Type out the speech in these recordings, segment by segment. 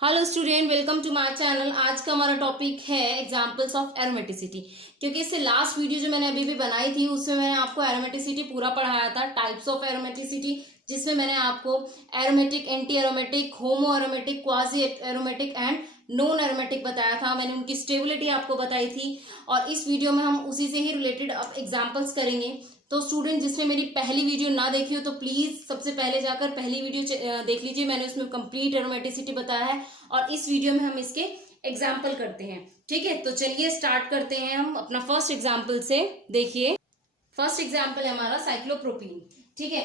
Hello student, welcome to my channel. आज का हमारा टॉपिक है एग्जांपल्स ऑफ एरोमेटिसिटी। क्योंकि इससे लास्ट वीडियो जो मैंने अभी बनाई थी उसमें मैंने आपको एरोमेटिसिटी पूरा पढ़ाया था, टाइप्स ऑफ एरोमेटिसिटी, जिसमें मैंने आपको aromatic, anti aromatic, homo aromatic, quasi aromatic and non aromatic बताया था। मैंने उनकी स्टेबिलिटी आपको बताई थी और इस वीडियो में हम उसी से ही रिलेटेड अब एग्जाम्पल्स करेंगे। तो स्टूडेंट जिसने मेरी पहली वीडियो ना देखी हो तो प्लीज सबसे पहले जाकर पहली वीडियो देख लीजिए। मैंने उसमें कंप्लीट एरोमेटिसिटी बताया है और इस वीडियो में हम इसके एग्जाम्पल करते हैं। ठीक है, तो चलिए स्टार्ट करते हैं हम अपना फर्स्ट एग्जाम्पल से। देखिए, फर्स्ट एग्जाम्पल है हमारा साइक्लोप्रोपीन। ठीक है,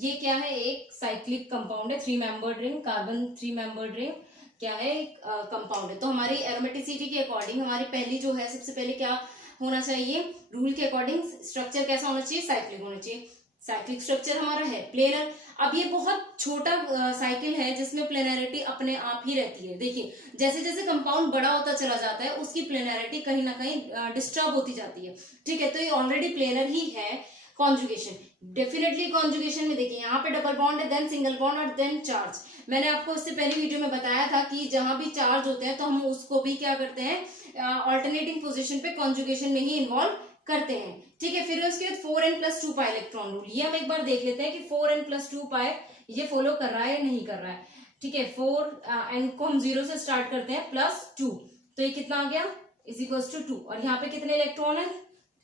ये क्या है, एक साइक्लिक कंपाउंड है, 3 membered ring, carbon 3 membered ring क्या है, एक कंपाउंड है। तो हमारी एरोमेटिसिटी के अकॉर्डिंग हमारी पहली जो है, सबसे पहले क्या होना चाहिए, रूल के अकॉर्डिंग स्ट्रक्चर कैसा होना चाहिए, साइक्लिक होना चाहिए। साइक्लिक स्ट्रक्चर हमारा है प्लेनर। अब ये बहुत छोटा साइकिल है जिसमें प्लेनरिटी अपने आप ही रहती है। देखिए, जैसे जैसे कंपाउंड बड़ा होता चला जाता है उसकी प्लेनरिटी कहीं ना कहीं डिस्टर्ब होती जाती है। ठीक है, तो ये ऑलरेडी प्लेनर ही है। कॉन्जुगेशन, डेफिनेटली कॉन्जुगेशन में देखिए यहाँ पे डबल बॉन्ड है, देन सिंगल बॉन्ड और देन चार्ज। मैंने आपको इससे पहले वीडियो में बताया था कि जहां भी चार्ज होते हैं तो हम उसको भी क्या करते हैं, ऑल्टरनेटिंग पोजीशन पे कॉन्जुगेशन में ही इन्वॉल्व करते हैं। ठीक है, फिर उसके बाद 4n+2 पाई इलेक्ट्रॉन रूल, ये हम एक बार देख लेते हैं कि 4n+2 पाई ये फॉलो कर रहा है या नहीं कर रहा है। ठीक है, 4n को हम 0 से स्टार्ट करते हैं +2, तो ये कितना आ गया, =2। और यहाँ पे कितने इलेक्ट्रॉन है,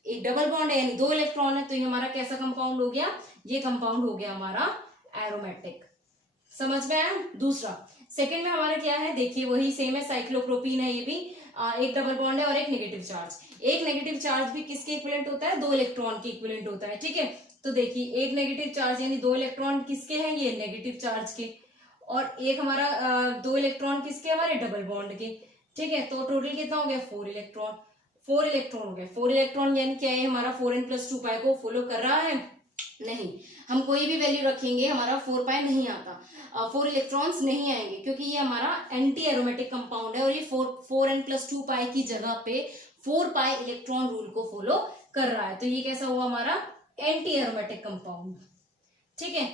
एक डबल बॉन्ड है यानी 2 इलेक्ट्रॉन है। तो ये हमारा कैसा कंपाउंड हो गया, ये कंपाउंड हो गया हमारा एरोमेटिक। समझ में आया। दूसरा, सेकंड में हमारा क्या है, देखिए वही सेम है, साइक्लोप्रोपीन है, ये भी एक डबल बॉन्ड है और एक नेगेटिव चार्ज। एक नेगेटिव चार्ज भी किसके इक्विवेलेंट होता है, 2 इलेक्ट्रॉन के इक्विवेलेंट होता है। ठीक है, तो देखिए एक नेगेटिव चार्ज यानी 2 इलेक्ट्रॉन किसके हैं, ये नेगेटिव चार्ज के, और एक हमारा 2 इलेक्ट्रॉन किसके, हमारे डबल बॉन्ड के। ठीक है, तो टोटल कितना हो गया, 4 इलेक्ट्रॉन। 4 इलेक्ट्रॉन हो गया। 4 इलेक्ट्रॉन यानी क्या है, हमारा 4n+2 पाई को फॉलो कर रहा है, नहीं। हम कोई भी वैल्यू रखेंगे हमारा 4 पाई नहीं आता, 4 इलेक्ट्रॉन्स नहीं आएंगे, क्योंकि ये हमारा एंटी एरोमेटिक कंपाउंड है और ये 4n+2 पाई की जगह पे 4 पाई इलेक्ट्रॉन रूल को फॉलो कर रहा है। तो ये कैसा हुआ, हमारा एंटी एरोमेटिक कंपाउंड। ठीक है,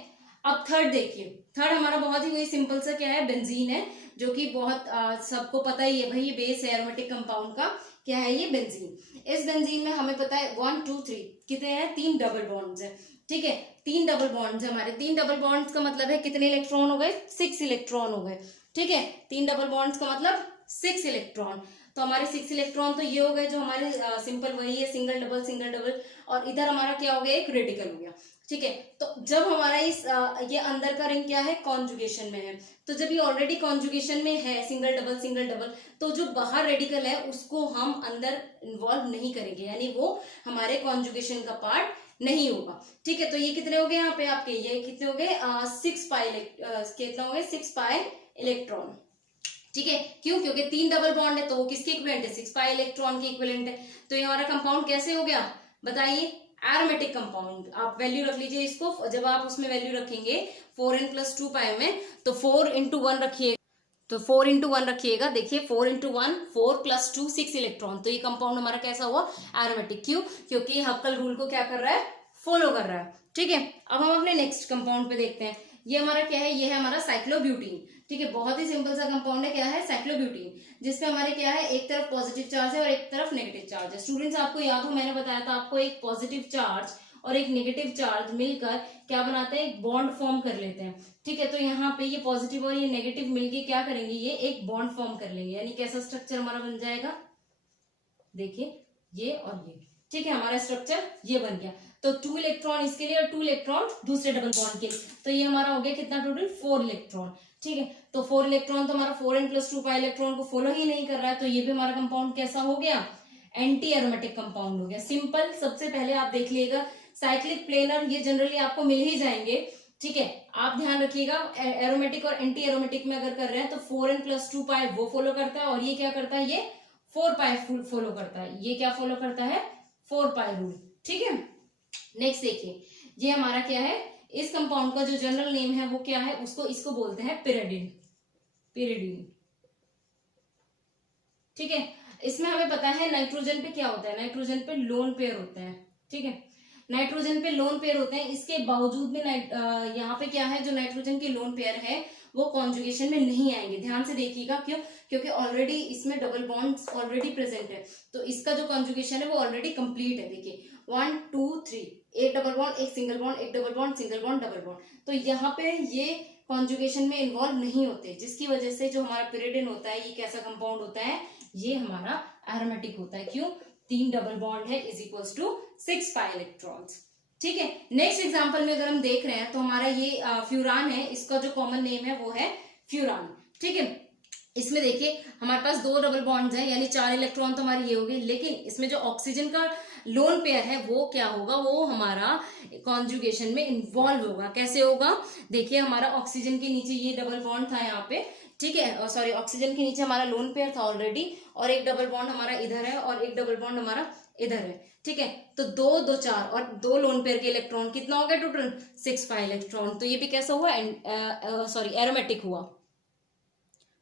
अब थर्ड देखिए। थर्ड हमारा बहुत ही वही सिंपल सा क्या है, बेंजीन है, जो कि बहुत सबको पता ही है भाई, ये बेस है एरोमेटिक कंपाउंड का। क्या है ये, बेंजीन। इस बेंजीन में हमें पता है 1 2 3 कितने हैं, 3 डबल बॉन्ड्स है। ठीक है, 3 डबल बॉन्ड्स है हमारे। 3 डबल बॉन्ड्स का मतलब है कितने इलेक्ट्रॉन हो गए, 6 इलेक्ट्रॉन हो गए। ठीक है, 3 डबल बॉन्ड्स का मतलब 6 इलेक्ट्रॉन। तो हमारे 6 इलेक्ट्रॉन तो ये हो गए जो हमारे सिंपल वही है, सिंगल डबल सिंगल डबल, और इधर हमारा क्या हो गया, एक रेडिकल हो गया। ठीक है, तो जब हमारा इस ये अंदर का रिंग क्या है, कॉन्जुगेशन में है, तो जब ये ऑलरेडी कॉन्जुगेशन में है, सिंगल डबल, तो जो बाहर रेडिकल है उसको हम अंदर इन्वॉल्व नहीं करेंगे, यानी वो हमारे कॉन्जुगेशन का पार्ट नहीं होगा। ठीक है, तो ये कितने हो गए यहाँ पे आपके, ये कितने हो गए, 6 पाई कितना हो गए, 6 पाई इलेक्ट्रॉन। ठीक है, क्यों, क्योंकि 3 डबल बॉन्ड है तो वो किसके इक्विवेलेंट है, 6 पाई इलेक्ट्रॉन के इक्विवेलेंट है। तो ये हमारा कंपाउंड कैसे हो गया, बताइए, एरोमेटिक कंपाउंड। आप वैल्यू रख लीजिए इसको, जब आप उसमें वैल्यू रखेंगे 4n+2 पाई में, तो 4 × 1 रखिए, तो 4 × 1 रखिएगा। देखिए 4 × 1 4 + 2 6 इलेक्ट्रॉन। तो ये कंपाउंड हमारा कैसा हुआ, एरोमेटिक। क्यों, क्योंकि हक्कल रूल को क्या कर रहा है, फॉलो कर रहा है। ठीक है, अब हम अपने नेक्स्ट कंपाउंड पे देखते हैं। ये हमारा क्या है, ये है हमारा साइक्लोब्यूटीन। ठीक है, बहुत ही सिंपल सा कंपाउंड है, क्या है, साइक्लोब्यूटीन, जिसमें हमारे क्या है, एक तरफ पॉजिटिव चार्ज है और एक तरफ नेगेटिव चार्ज है। स्टूडेंट्स आपको याद हो, मैंने बताया था आपको, एक पॉजिटिव चार्ज और एक नेगेटिव चार्ज मिलकर क्या बनाते हैं, एक बॉन्ड फॉर्म कर लेते हैं। ठीक है, तो यहाँ पे ये पॉजिटिव और ये नेगेटिव मिलके क्या करेंगे, ये एक बॉन्ड फॉर्म कर लेंगे, यानी कैसा स्ट्रक्चर हमारा बन जाएगा, देखिए ये और ये। ठीक है, हमारा स्ट्रक्चर ये बन गया। तो 2 इलेक्ट्रॉन इसके लिए और 2 इलेक्ट्रॉन दूसरे डबल बॉन्ड के लिए, तो ये हमारा हो गया कितना, टोटल 4 इलेक्ट्रॉन। ठीक है, तो 4 इलेक्ट्रॉन तो हमारा 4n+2 पाई इलेक्ट्रॉन को फॉलो ही नहीं कर रहा है, तो ये भी हमारा कंपाउंड कैसा हो गया, एंटी एरोमेटिक कंपाउंड हो गया। सिंपल, सबसे पहले आप देख लीजिएगा, साइक्लिक प्लेनर ये जनरली आपको मिल ही जाएंगे। ठीक है, आप ध्यान रखिएगा, एरोमेटिक और एंटी एरोमेटिक में अगर कर रहे हैं तो 4n+2 पाई वो फॉलो करता है, और ये क्या करता है, ये 4 पाई फॉलो करता है। ये क्या फॉलो करता है, 4 पाई रूल। ठीक है, नेक्स्ट देखिए, ये हमारा क्या है, इस कंपाउंड का जो जनरल नेम है वो क्या है, उसको इसको बोलते हैं पिरिडिन। पिरिडिन। ठीक है, इसमें हमें पता है नाइट्रोजन पे क्या होता है, नाइट्रोजन पे लोन पेयर होते हैं। ठीक है, नाइट्रोजन पे लोन पेयर होते हैं, इसके बावजूद में यहाँ पे क्या है, जो नाइट्रोजन के लोन पेयर है वो कॉन्जुगेशन में नहीं आएंगे। ध्यान से देखिएगा, क्यों? क्योंकि ऑलरेडी इसमें डबल बॉन्ड्स ऑलरेडी प्रेजेंट है, तो इसका जो कॉन्जुगेशन है वो ऑलरेडी कंप्लीट है। देखिए 1 2 3, एक डबल बॉन्ड, एक सिंगल बॉन्ड, एक double bond, single bond, double bond, तो यहाँ पे ये कॉन्जुगेशन में इन्वॉल्व नहीं होते, जिसकी वजह से जो हमारा pyridine होता है ये कैसा कंपाउंड होता है, ये हमारा एरोमेटिक होता है। क्यों? 3 डबल बॉन्ड है is equal to 6 pi electrons. ठीक है, नेक्स्ट एग्जांपल में अगर हम देख रहे हैं तो हमारा ये फ्यूरान है, इसका जो कॉमन नेम है वो है फ्यूरान। ठीक है, इसमें देखिए हमारे पास 2 डबल बॉन्ड्स हैं, यानी 4 इलेक्ट्रॉन तो हमारे ये हो गए, लेकिन इसमें जो ऑक्सीजन का लोन पेयर है वो क्या होगा, वो हमारा कॉन्जुगेशन में इन्वॉल्व होगा। कैसे होगा? देखिए हमारा ऑक्सीजन के नीचे ये डबल बॉन्ड था यहाँ पे, ठीक है, सॉरी, ऑक्सीजन के नीचे हमारा लोन पेयर था ऑलरेडी, और एक डबल बॉन्ड हमारा इधर है और एक डबल बॉन्ड हमारा इधर है। ठीक है, तो 2 2 4 और 2 लोन पेयर के इलेक्ट्रॉन कितना हो गया टोटल? 6 pi electron. तो ये भी कैसा हुआ? सॉरी, एरोमेटिक हुआ।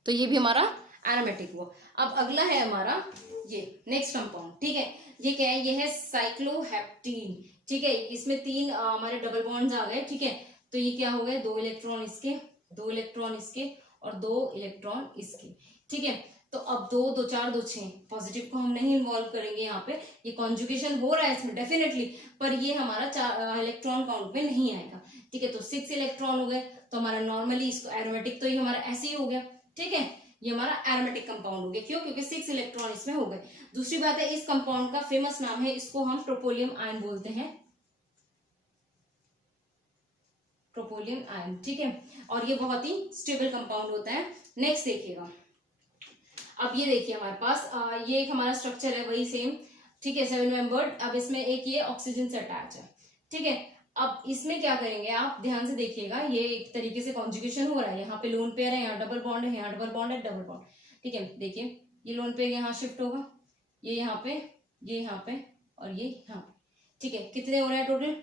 तो ये भी हमारा एरोमेटिक हुआ। अब अगला है हमारा ये नेक्स्ट कंपाउंड। ठीक है, ये क्या है? ये है साइक्लोहेप्टीन। ठीक है, इसमें 3 हमारे डबल बॉन्ड्स आ गए। ठीक है, तो ये क्या हो गए? 2 इलेक्ट्रॉन इसके, 2 इलेक्ट्रॉन इसके और 2 इलेक्ट्रॉन इसके। ठीक है, तो अब 2 2 4 2 6, पॉजिटिव को हम नहीं इन्वॉल्व करेंगे यहाँ पे, ये कॉन्जुगेशन हो रहा है इसमें डेफिनेटली, पर ये हमारा इलेक्ट्रॉन काउंट में नहीं आएगा। ठीक है, तो 6 इलेक्ट्रॉन हो गए, तो हमारा नॉर्मली इसको एरोमेटिक तो ये हमारा ऐसे ही हो गया। ठीक है, ये हमारा एरोमेटिक कंपाउंड हो गया। क्यों? क्योंकि 6 इलेक्ट्रॉन इसमें हो गए। दूसरी बात है, इस कंपाउंड का फेमस नाम है, इसको हम ट्रोपोलियम आयन बोलते हैं, ट्रोपोलियम आयन। ठीक है, और ये बहुत ही स्टेबल कंपाउंड होता है। नेक्स्ट देखिएगा, अब ये देखिए हमारे पास ये एक हमारा स्ट्रक्चर है वही सेम। ठीक है, 7 मेंबर्ड। अब इसमें एक ये ऑक्सीजन से अटैच है। ठीक है, अब इसमें क्या करेंगे आप ध्यान से देखिएगा, ये एक तरीके से कॉन्जुगेशन हो रहा है, यहाँ पे लोन पेयर है, यहाँ डबल बॉन्ड है, यहाँ डबल बॉन्ड है, डबल बॉन्ड। ठीक है, देखिए ये लोन पेयर यहाँ शिफ्ट होगा, ये यहाँ पे, ये यहाँ पे और ये यहाँ पे। ठीक है, कितने हो रहे हैं टोटल?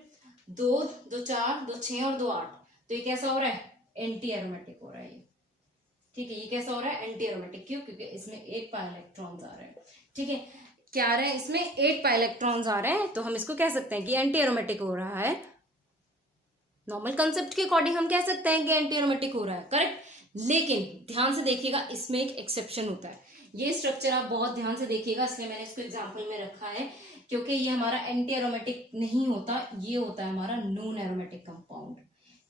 2 2 4 2 6 और 2 8। तो ये कैसा हो रहा है? एंटी एरोमेटिक हो रहा है ये। ठीक है, ये कैसा हो रहा है? Anti aromatic. क्यों? क्योंकि इसमें 8 पाई इलेक्ट्रॉन्स आ रहे हैं। ठीक है, क्या आ रहे हैं? इसमें 8 पाई इलेक्ट्रॉन्स आ रहे हैं, तो हम इसको कह सकते हैं कि एंटी एरोमेटिक हो रहा है। नॉर्मल कंसेप्ट के अकॉर्डिंग हम कह सकते हैं कि एंटी एरोमेटिक हो रहा है, करेक्ट। लेकिन ध्यान से देखिएगा, इसमें एक एक्सेप्शन होता है। ये स्ट्रक्चर आप बहुत ध्यान से देखिएगा, इसलिए मैंने इसको एग्जाम्पल में रखा है, क्योंकि ये हमारा एंटी एरोमेटिक नहीं होता, ये होता है हमारा नॉन एरोमेटिक कंपाउंड।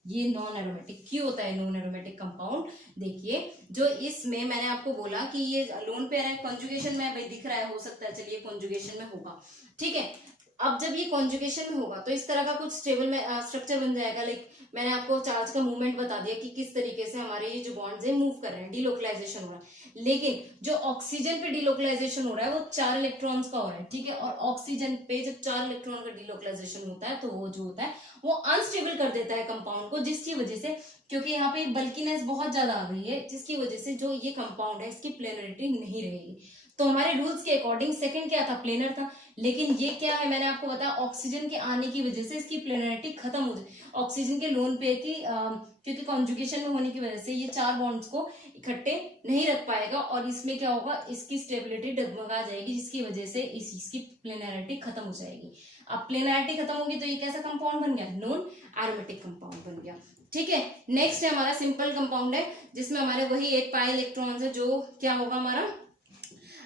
ये नॉन एरोमेटिक क्यों होता है? नॉन एरोमेटिक कंपाउंड देखिए, जो इसमें मैंने आपको बोला कि ये लोन पेयर है, कॉन्जुगेशन में भाई दिख रहा है, हो सकता है, चलिए कॉन्जुगेशन में होगा। ठीक है, अब जब ये कॉन्जुगेशन में होगा तो इस तरह का कुछ स्टेबल में स्ट्रक्चर बन जाएगा। लाइक मैंने आपको चार्ज का मूवमेंट बता दिया कि किस तरीके से हमारे ये जो बॉन्ड्स है मूव कर रहे हैं, डिलोकलाइजेशन हो रहा है। लेकिन जो ऑक्सीजन पे डिलोकलाइजेशन हो रहा है वो 4 इलेक्ट्रॉन्स का हो रहा है। ठीक है, और ऑक्सीजन पे जब 4 इलेक्ट्रॉन का डिलोकलाइजेशन होता है तो वो जो होता है वो अनस्टेबल कर देता है कंपाउंड को, जिसकी वजह से, क्योंकि यहाँ पे बल्कीनेस बहुत ज्यादा आ गई है, जिसकी वजह से जो ये कंपाउंड है इसकी प्लेनरिटी नहीं रहेगी। तो हमारे रूल्स के अकॉर्डिंग सेकंड क्या था? प्लेनर था। लेकिन ये क्या है, मैंने आपको बताया, ऑक्सीजन के आने की वजह से इसकी प्लेनरिटी खत्म हो जाए। ऑक्सीजन के लोन पेयर की क्योंकि कॉन्जुगेशन में होने की वजह से ये 4 बॉन्ड्स को इकट्ठे नहीं रख पाएगा, और इसमें क्या होगा, इसकी स्टेबिलिटी डगमगा जाएगी, जिसकी वजह से इसकी प्लेनरिटी खत्म हो जाएगी। अब प्लेनरिटी खत्म होगी तो ये कैसा कंपाउंड बन गया? नॉन एरोमेटिक कंपाउंड बन गया। ठीक है, नेक्स्ट है हमारा सिंपल कंपाउंड है, जिसमें हमारे वही 8 पाई इलेक्ट्रॉन्स है, जो क्या होगा हमारा।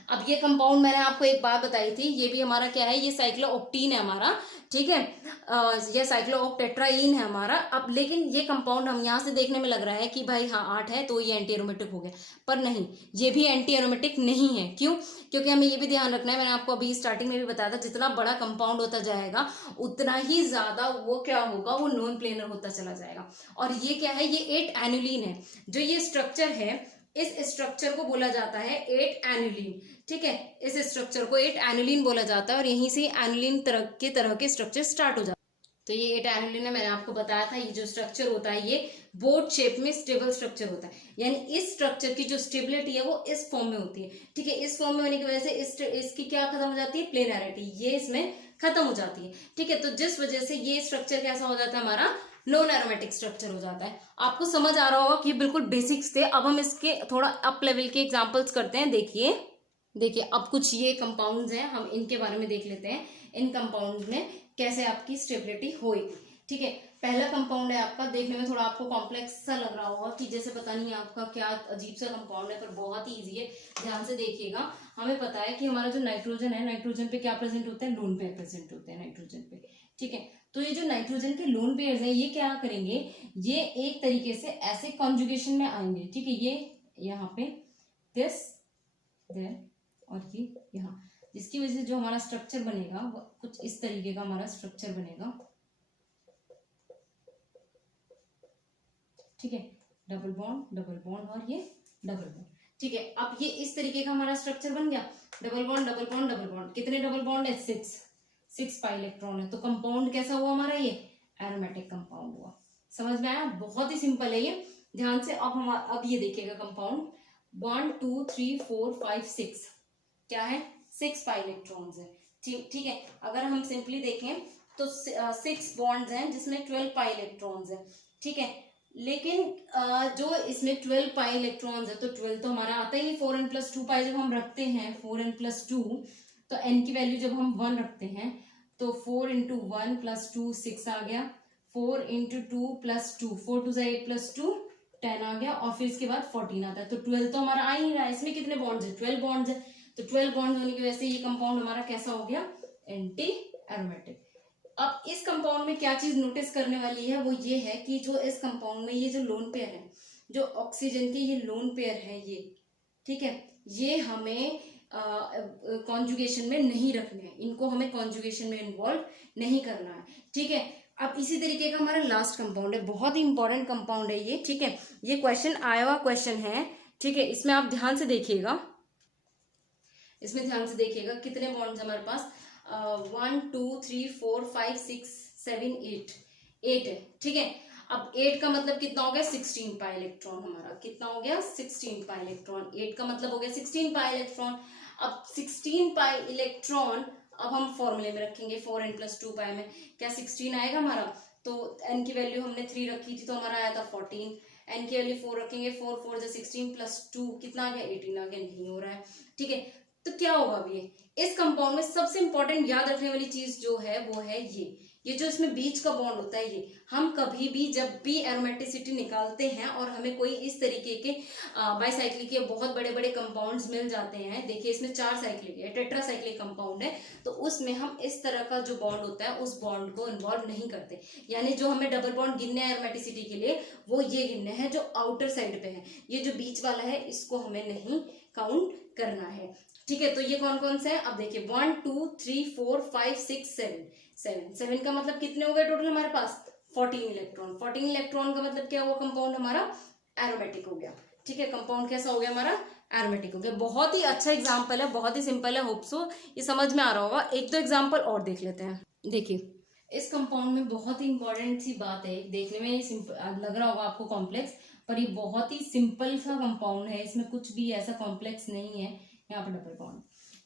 अब ये कंपाउंड मैंने आपको एक बात बताई थी, ये भी हमारा क्या है, ये साइक्लोऑक्टीन है हमारा। ठीक है, ये साइक्लोऑक्टेट्राईन है हमारा। अब लेकिन ये कंपाउंड हम यहाँ से देखने में लग रहा है कि भाई हाँ 8 है तो ये एंटी एरोमेटिक हो गया, पर नहीं, ये भी एंटी एरोमेटिक नहीं है। क्यों? क्योंकि हमें ये भी ध्यान रखना है, मैंने आपको अभी स्टार्टिंग में भी बताया था, जितना बड़ा कंपाउंड होता जाएगा उतना ही ज्यादा वो क्या होगा, वो नॉन प्लेनर होता चला जाएगा। और ये क्या है, ये 8 एनुलिन है। जो ये स्ट्रक्चर है, इस स्ट्रक्चर को बोला जाता है 8 एनुलिन। ठीक है, इस स्ट्रक्चर को 8 एनुलिन बोला जाता है, और यहीं से एनुलिन तरह के स्ट्रक्चर स्टार्ट हो जाते हैं। तो ये 8 एनुलिन है, मैंने आपको बताया था, ये जो स्ट्रक्चर होता है ये बोट शेप में स्टेबल स्ट्रक्चर होता है, यानी इस स्ट्रक्चर की जो स्टेबिलिटी है वो इस फॉर्म में होती है। ठीक है, इस फॉर्म में होने की वजह से इसकी क्या खत्म हो जाती है? प्लेनरिटी, ये इसमें खत्म हो जाती है। ठीक है, तो जिस वजह से ये स्ट्रक्चर कैसा हो जाता है, हमारा नॉन एरोमेटिक स्ट्रक्चर हो जाता है। आपको समझ आ रहा होगा कि बिल्कुल बेसिक्स थे। अब हम इसके थोड़ा अप लेवल के एग्जांपल्स करते हैं। देखिए अब कुछ ये कंपाउंड्स हैं, हम इनके बारे में देख लेते हैं, इन कंपाउंड में कैसे आपकी स्टेबिलिटी होगी। ठीक है, पहला कंपाउंड है आपका, देखने में थोड़ा आपको कॉम्प्लेक्स सा लग रहा होगा कि जैसे पता नहीं आपका क्या अजीब सा कंपाउंड है, पर बहुत ही इजी है। ध्यान से देखिएगा। हमें पता है कि हमारा जो नाइट्रोजन है, नाइट्रोजन पे क्या प्रेजेंट होता है, लोन पेयर प्रेजेंट होते हैं नाइट्रोजन पे। ठीक है, तो ये जो नाइट्रोजन के लोन पेयर्स हैं ये क्या करेंगे, ये एक तरीके से ऐसे कॉन्जुगेशन में आएंगे। ठीक है, ये यहाँ पे दिस देयर और ये यहाँ, जिसकी वजह से जो हमारा स्ट्रक्चर बनेगा वो कुछ इस तरीके का हमारा स्ट्रक्चर बनेगा। ठीक है, डबल बॉन्ड और ये डबल बॉन्ड। ठीक है, अब ये इस तरीके का हमारा स्ट्रक्चर बन गया। Double bond double bond double bond, कितने डबल बॉन्ड है, 6 पाई इलेक्ट्रॉन है। तो कंपाउंड कैसा हुआ हमारा, ये एरोमेटिक कंपाउंड हुआ। समझ में आया, बहुत ही सिंपल है ये। ध्यान से अब ये देखिएगा कंपाउंड 1 2 3 4 5 6 क्या है, 6 पाई इलेक्ट्रॉन्स है। ठीक है, अगर हम सिंपली देखें तो 6 बॉन्ड्स हैं जिसमें 12 पाई इलेक्ट्रॉन्स है। ठीक है, लेकिन जो इसमें 12 पाई इलेक्ट्रॉन्स है तो 12 तो हमारा आता ही नहीं। 4n+2 पाई जब हम रखते हैं 4n+2, तो n की वैल्यू जब हम 1 रखते हैं तो 4 × 1 + 2 6 आ गया, 4 × 2 + 2 4 2 8 + 2 10 आ गया, और फिर इसके बाद 14 आता है। तो 12 तो हमारा आ ही रहा है। इसमें कितने बॉन्ड्स है, 12 बॉन्ड्स है। तो 12 बॉन्ड होने की वजह से ये कंपाउंड हमारा कैसा हो गया, एंटी एरोमेटिक। अब इस कंपाउंड में क्या चीज नोटिस करने वाली है, वो ये है कि जो इस कंपाउंड में ये जो लोन पेयर है, जो ऑक्सीजन के ये लोन पेयर है ये, ठीक है, ये हमें कॉन्जुगेशन में नहीं रखने हैं, इनको हमें कॉन्जुगेशन में इन्वॉल्व नहीं करना है। ठीक है, अब इसी तरीके का हमारा लास्ट कंपाउंड है, बहुत ही इंपॉर्टेंट कंपाउंड है ये। ठीक है, ये क्वेश्चन आया हुआ क्वेश्चन है। ठीक है, इसमें आप ध्यान से देखिएगा, कितने बॉन्ड्स हमारे पास, 1 2 3 4 5 6 7 8 है। ठीक है, अब 8 का मतलब कितना हो गया, 16 पाई इलेक्ट्रॉन। हमारा कितना हो गया, 16 पाई इलेक्ट्रॉन। 8 का मतलब हो गया 16 पाई इलेक्ट्रॉन। अब 16 पाई इलेक्ट्रॉन अब हम फॉर्मूले में रखेंगे 4n+2 पाई में, क्या 16 आएगा हमारा। तो n की वैल्यू हमने 3 रखी थी तो हमारा आया था 14, n की वैल्यू 4 रखेंगे, 4 4 जो 16 + 2 कितना आ गया, 18 आ गया, नहीं हो रहा है। ठीक है, तो क्या होगा अभी इस कंपाउंड में सबसे इंपॉर्टेंट याद रखने वाली चीज जो है वो है ये जो इसमें बीच का बॉन्ड होता है, ये हम कभी भी जब भी एरोमेटिसिटी निकालते हैं और हमें कोई इस तरीके के बाइसाइक्लिक के बहुत बड़े बड़े कंपाउंड्स मिल जाते हैं, देखिए इसमें 4 साइक्लिक है, टेट्रासाइक्लिक कंपाउंड है, तो उसमें हम इस तरह का जो बॉन्ड होता है उस बॉन्ड को इन्वॉल्व नहीं करते। यानी जो हमें डबल बॉन्ड गिनने हैं एरोमेटिसिटी के लिए वो ये गिनने हैं जो आउटर साइड पे है, ये जो बीच वाला है इसको हमें नहीं काउंट करना है। ठीक है, तो ये कौन कौन से हैं, अब देखिए 1 2 3 4 5 6 7 का मतलब कितने हो गए टोटल हमारे पास, 14 इलेक्ट्रॉन। 14 इलेक्ट्रॉन का मतलब क्या हुआ, कंपाउंड हमारा एरोमेटिक हो गया। ठीक है, कंपाउंड कैसा हो गया हमारा, एरोमेटिक हो गया। बहुत ही अच्छा एग्जाम्पल है, बहुत ही सिंपल है, होप सो ये समझ में आ रहा होगा। एक तो एग्जाम्पल और देख लेते हैं। देखिए इस कंपाउंड में बहुत ही इंपॉर्टेंट सी बात है, देखने में सिंपल लग रहा होगा आपको कॉम्प्लेक्स, पर ये बहुत ही सिंपल सा कंपाउंड है, इसमें कुछ भी ऐसा कॉम्प्लेक्स नहीं है। यहाँ पर डबल बॉन्ड,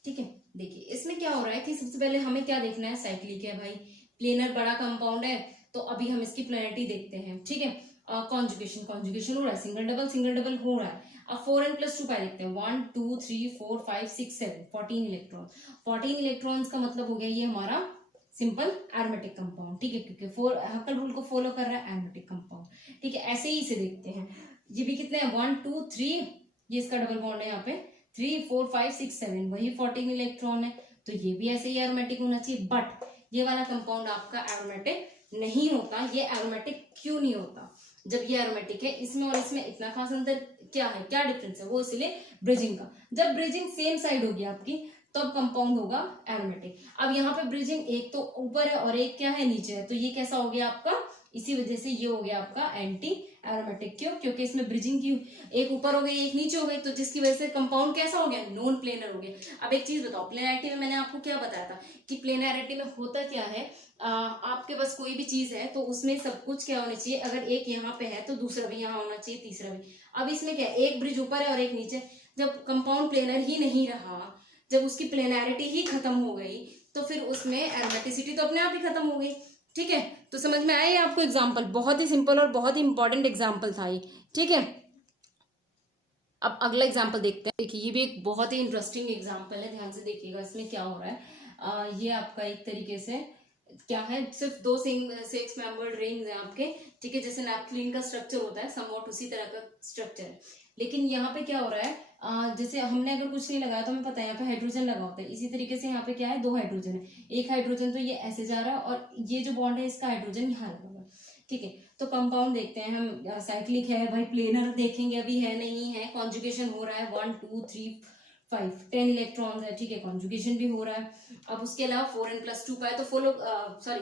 ठीक है, देखिए इसमें क्या हो रहा है कि सबसे पहले हमें क्या देखना है, साइक्लिक है भाई, प्लेनर बड़ा कंपाउंड है, तो अभी हम इसकी प्लेनरिटी देखते हैं। ठीक है, कॉन्जुगेशन हो रहा है, सिंगल डबल हो रहा है। अब 4n+2 पाई देखते हैं, 1 2 3 4 5 6 7 14 इलेक्ट्रॉन। 14 इलेक्ट्रॉन्स का मतलब हो गया ये हमारा सिंपल एरोमेटिक कंपाउंड। ठीक है, क्योंकि हकल रूल को फॉलो कर रहा है एरोमेटिक कंपाउंड। ठीक है, ऐसे ही इसे देखते हैं, ये भी कितने हैं, 1 2 3, ये इसका डबल बॉन्ड है यहाँ पे, 3 4 5 6 7, वही 14 इलेक्ट्रॉन है, तो ये भी ऐसे ही एरोमेटिक होना चाहिए। बट ये वाला कंपाउंड आपका एरोमेटिक नहीं होता। ये एरोमेटिक क्यों नहीं होता, जब ये एरोमेटिक है, इसमें और इसमें इतना खास अंतर क्या है, क्या डिफरेंस है, वो इसलिए ब्रिजिंग का। जब ब्रिजिंग सेम साइड होगी आपकी तब कंपाउंड होगा एरोमेटिक। अब यहाँ पे ब्रिजिंग एक तो ऊपर है और एक क्या है, नीचे है, तो ये कैसा हो गया आपका, इसी वजह से ये हो गया आपका एंटी एरोमेटिक। क्यों, क्योंकि इसमें ब्रिजिंग की एक ऊपर हो गई एक नीचे हो गई, तो जिसकी वजह से कंपाउंड कैसा हो गया, नॉन प्लेनर हो गया। अब एक चीज बताओ, प्लेनरिटी में मैंने आपको क्या बताया था कि प्लेनरिटी में होता क्या है, आपके पास कोई भी चीज है तो उसमें सब कुछ क्या होना चाहिए, अगर एक यहाँ पे है तो दूसरा भी यहाँ होना चाहिए, तीसरा भी। अब इसमें क्या है, एक ब्रिज ऊपर है और एक नीचे। जब कंपाउंड प्लेनर ही नहीं रहा, जब उसकी प्लेनरिटी ही खत्म हो गई, तो फिर उसमें एरोमेटिसिटी तो अपने आप ही खत्म हो गई। ठीक है, तो समझ में आया आपको एग्जाम्पल, बहुत ही सिंपल और बहुत ही इंपॉर्टेंट एग्जाम्पल था ये। ठीक है, अब अगला एग्जाम्पल देखते हैं। देखिए ये भी एक बहुत ही इंटरेस्टिंग एग्जाम्पल है, ध्यान से देखिएगा इसमें क्या हो रहा है। ये आपका एक तरीके से क्या है, सिर्फ दो सिक्स मेंबर्ड रिंग्स हैं आपके, ठीक है, जैसे नैपथलीन का स्ट्रक्चर होता है समवॉट उसी तरह का स्ट्रक्चर है। लेकिन यहाँ पे क्या हो रहा है, जैसे हमने अगर कुछ नहीं लगाया तो हमें पता है यहाँ पे हाइड्रोजन लगा होता है, इसी तरीके से यहाँ पे क्या है, दो हाइड्रोजन है, एक हाइड्रोजन तो ये ऐसे जा रहा है और ये जो बॉन्ड है इसका हाइड्रोजन यहाँ लगा हुआ है, ठीक है। तो कंपाउंड देखते हैं हम, साइक्लिक है भाई, प्लेनर देखेंगे अभी है नहीं है, कॉन्जुगेशन हो रहा है 1 2 3 5 10 इलेक्ट्रॉन्स है, ठीक है, कॉन्जुगेशन भी हो रहा है। अब उसके अलावा 4n+2 पाई तो फॉलो सॉरी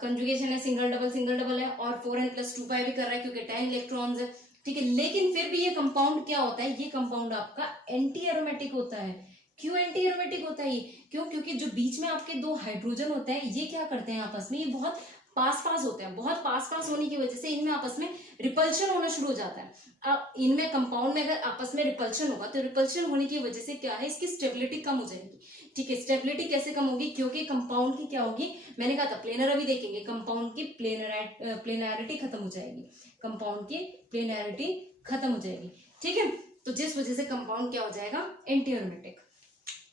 कंजुगेशन है, सिंगल डबल है, और 4n+2 पाई भी कर रहा है क्योंकि 10 इलेक्ट्रॉन्स है, ठीक है। लेकिन फिर भी ये कंपाउंड क्या होता है, ये कंपाउंड आपका एंटी एरोमेटिक होता है। क्यों एंटी एरोमेटिक होता है ये, क्यों, क्योंकि जो बीच में आपके दो हाइड्रोजन होते हैं ये क्या करते हैं आपस में, ये बहुत पास होते हैं, बहुत पास होने की वजह से इनमें आपस में रिपल्शन होना शुरू हो जाता है। अब इनमें कंपाउंड में अगर आपस में रिपल्शन होगा तो रिपल्शन होने की वजह से क्या है, इसकी स्टेबिलिटी कम हो जाएगी, ठीक है। स्टेबिलिटी कैसे कम होगी, क्योंकि कंपाउंड की क्या होगी, मैंने कहा था प्लेनर अभी देखेंगे, कंपाउंड की प्लेनैरिटी खत्म हो जाएगी, कंपाउंड की प्लेनैरिटी खत्म हो जाएगी, ठीक है। तो जिस वजह से कंपाउंड क्या हो जाएगा, एंटी एरोमेटिक।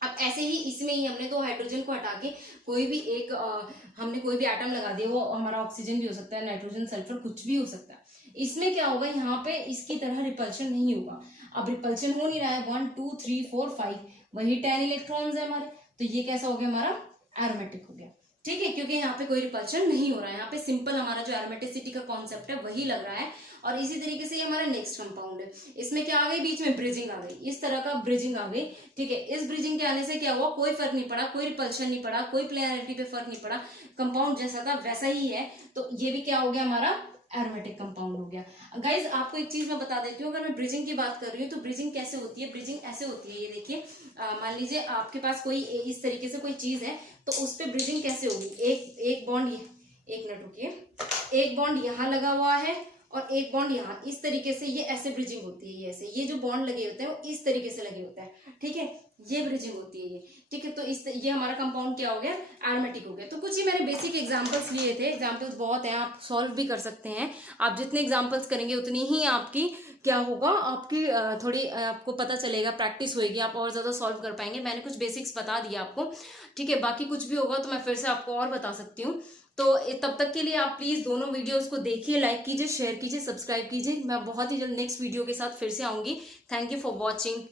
अब ऐसे ही इसमें ही हमने दो हाइड्रोजन को हटा के कोई भी एक हमने कोई भी एटम लगा दिया, वो हमारा ऑक्सीजन भी हो सकता है, नाइट्रोजन, सल्फर, कुछ भी हो सकता है। इसमें क्या होगा, यहाँ पे इसकी तरह रिपल्शन नहीं होगा। अब रिपल्शन हो नहीं रहा है, 1 2 3 4 5 वही 10 इलेक्ट्रॉन्स है हमारे, तो ये कैसा हो गया, हमारा एरोमेटिक हो गया, ठीक है, क्योंकि यहाँ पे कोई रिपल्शन नहीं हो रहा है, यहाँ पे सिंपल हमारा जो एरोमेटिसिटी का कॉन्सेप्ट है वही लग रहा है। और इसी तरीके से ये हमारा नेक्स्ट कंपाउंड है, इसमें क्या आ गई, बीच में ब्रिजिंग आ गई, इस तरह का ब्रिजिंग आ गई, ठीक है। इस ब्रिजिंग के आने से क्या हुआ, कोई फर्क नहीं पड़ा, कोई रिपल्शन नहीं पड़ा, कोई प्लेनैरिटी पे फर्क नहीं पड़ा, कंपाउंड जैसा था वैसा ही है। तो ये भी क्या हो गया, हमारा एरोमेटिक कंपाउंड हो गया। गाइज आपको एक चीज मैं बता देती हूँ, अगर मैं ब्रिजिंग की बात कर रही हूँ तो ब्रिजिंग कैसे होती है, ब्रिजिंग ऐसे होती है, ये देखिए, मान लीजिए आपके पास कोई इस तरीके से कोई चीज है, तो उस पर ब्रिजिंग कैसे होगी, एक बॉन्ड, एक मिनट रुकिए, एक बॉन्ड यहाँ लगा हुआ है और एक बॉन्ड यहाँ, इस तरीके से ये ऐसे ब्रिजिंग होती है, ये ऐसे, ये जो बॉन्ड लगे होते हैं वो इस तरीके से लगे होते हैं, ठीक है, ये ब्रिजिंग होती है ये, ठीक है। तो ये हमारा कंपाउंड क्या हो गया, एरोमेटिक हो गया। तो कुछ ही मैंने बेसिक एग्जांपल्स लिए थे, एग्जांपल्स बहुत हैं, आप सॉल्व भी कर सकते हैं, आप जितने एग्जांपल्स करेंगे उतनी ही आपकी क्या होगा, आपकी थोड़ी आपको पता चलेगा, प्रैक्टिस होएगी, आप और ज्यादा सॉल्व कर पाएंगे। मैंने कुछ बेसिक्स बता दिया आपको, ठीक है, बाकी कुछ भी होगा तो मैं फिर से आपको और बता सकती हूँ। तो तब तक के लिए आप प्लीज दोनों वीडियोस को देखिए, लाइक कीजिए, शेयर कीजिए, सब्सक्राइब कीजिए। मैं बहुत ही जल्द नेक्स्ट वीडियो के साथ फिर से आऊंगी। Thank you for watching.